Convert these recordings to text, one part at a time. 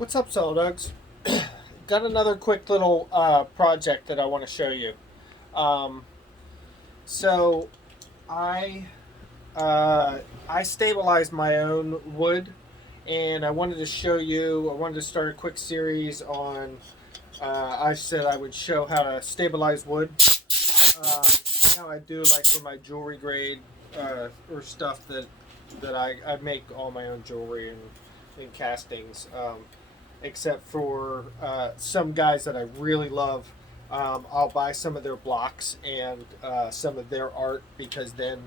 What's up, Soldogs? Got another quick little project that I want to show you. Um, so I I stabilized my own wood, and I wanted to show you. I wanted to start a quick series on. I said I would show how to stabilize wood. Um, how I do like for my jewelry grade or stuff that I make all my own jewelry and castings. Except for some guys that I really love. I'll buy some of their blocks and some of their art because then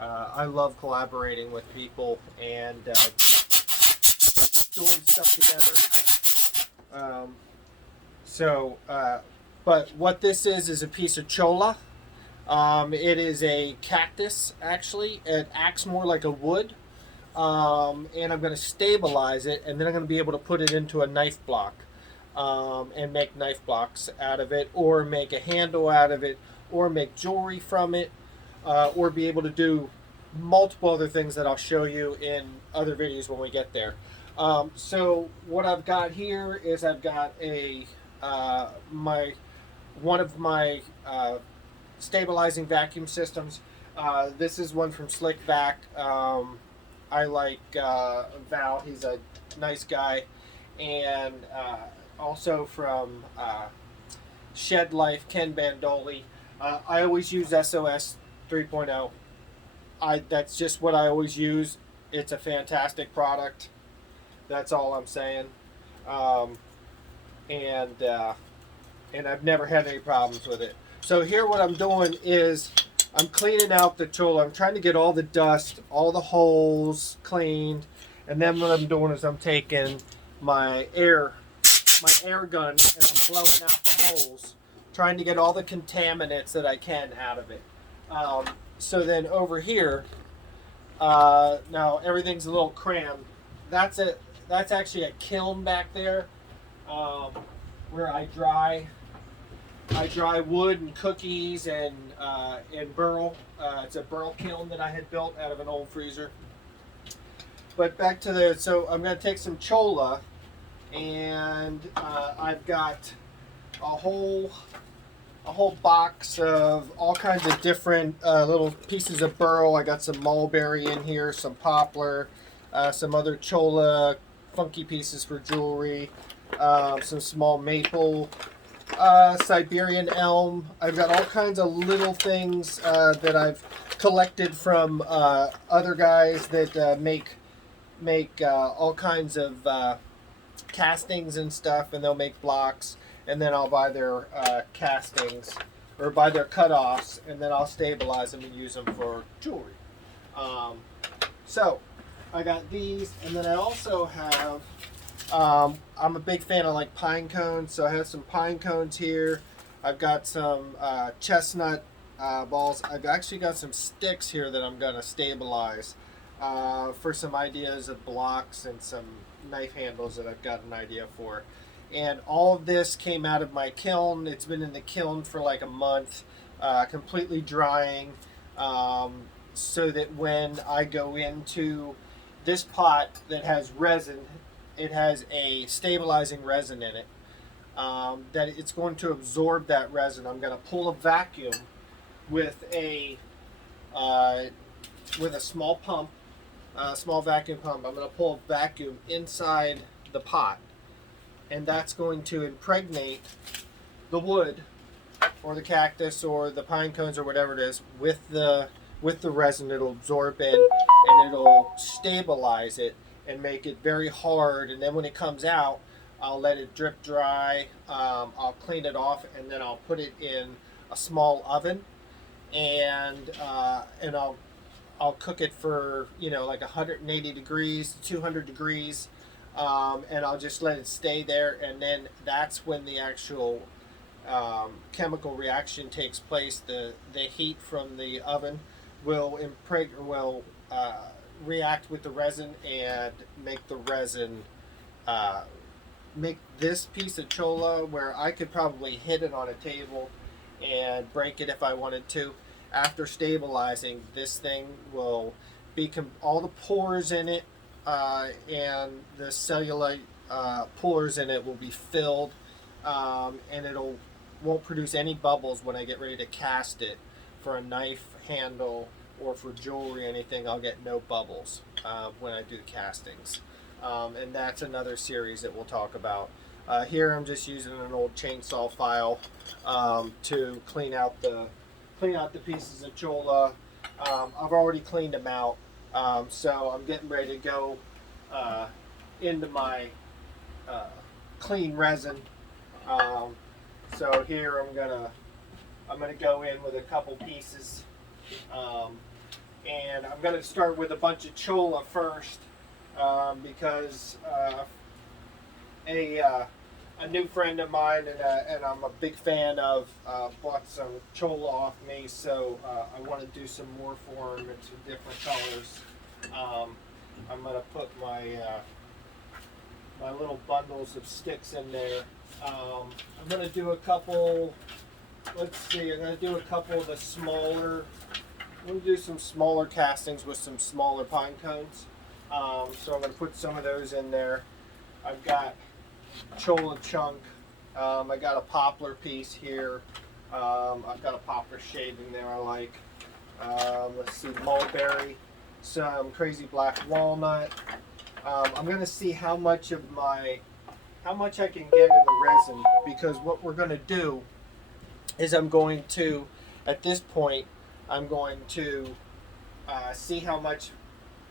I love collaborating with people and doing stuff together. So, but what this is a piece of cholla. It is a cactus, actually. It acts more like a wood. And I'm going to stabilize it, and then I'm going to be able to put it into a knife block and make knife blocks out of it, or make a handle out of it, or make jewelry from it, or be able to do multiple other things that I'll show you in other videos when we get there. So what I've got here is I've got a my one of my stabilizing vacuum systems. This is one from Slick Vac. I like Val. He's a nice guy, and also from Shed Life, Ken Bandoli. I always use SOS 3.0. That's just what I always use. It's a fantastic product. That's all I'm saying. Um, and and I've never had any problems with it. So here, what I'm doing is I'm cleaning out the tool. I'm trying to get all the dust, all the holes cleaned, and then what I'm doing is I'm taking my air gun, and I'm blowing out the holes, trying to get all the contaminants that I can out of it. So then over here, now everything's a little crammed. That's it. That's actually a kiln back there, where I dry wood and cookies and burl. It's a burl kiln that I had built out of an old freezer. But back to the, so I'm going to take some cholla, and I've got a whole box of all kinds of different little pieces of burl. I got some mulberry in here, some poplar, some other cholla funky pieces for jewelry, some small maple, Siberian elm. I've got all kinds of little things that I've collected from other guys that make all kinds of castings and stuff, and they'll make blocks, and then I'll buy their castings or buy their cutoffs, and then I'll stabilize them and use them for jewelry. Um, so I got these, and then I also have. I'm a big fan of like pine cones, so I have some pine cones here. I've got some chestnut balls. I've actually got some sticks here that I'm going to stabilize for some ideas of blocks and some knife handles that I've got an idea for. And all of this came out of my kiln. It's been in the kiln for like a month, completely drying, so that when I go into this pot that has resin, it has a stabilizing resin in it, that it's going to absorb that resin. I'm going to pull a vacuum with a small pump, small vacuum pump. I'm going to pull a vacuum inside the pot, and that's going to impregnate the wood or the cactus or the pine cones or whatever it is with the resin. It'll absorb in, and it'll stabilize it and make it very hard. And then when it comes out, I'll let it drip dry. I'll clean it off, and then I'll put it in a small oven, and I'll cook it for like 180 degrees, 200 degrees, and I'll just let it stay there. And then that's when the actual chemical reaction takes place. The heat from the oven will react with the resin and make the resin make this piece of cholla where I could probably hit it on a table and break it if I wanted to. After stabilizing, this thing will be all the pores in it and the cellulite pores in it will be filled, and it'll won't produce any bubbles when I get ready to cast it for a knife handle or for jewelry, anything. I'll get no bubbles when I do the castings, and that's another series that we'll talk about. Here I'm just using an old chainsaw file to clean out the pieces of cholla. I've already cleaned them out, so I'm getting ready to go into my clean resin. Um, so here I'm gonna go in with a couple pieces, and I'm gonna start with a bunch of cholla first, because a new friend of mine and I'm a big fan of bought some cholla off me, so I want to do some more for him in some different colors. I'm gonna put my little bundles of sticks in there. I'm gonna do a couple. Let's see. I'm gonna do a couple of the smaller. I'm gonna do some smaller castings with some smaller pine cones. So I'm gonna put some of those in there. I've got cholla chunk. I got a poplar piece here. I've got a poplar shaving there I like. Let's see, mulberry, some crazy black walnut. I'm gonna see how much I can get in the resin, because what we're gonna do is at this point, I'm going to see how much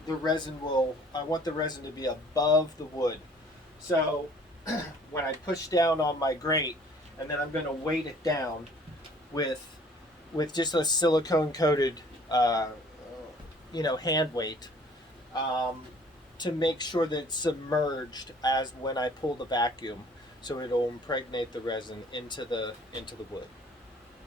the resin will. I want the resin to be above the wood. So when I push down on my grate, and then I'm going to weight it down with just a silicone coated, hand weight, to make sure that it's submerged as when I pull the vacuum, so it'll impregnate the resin into the wood.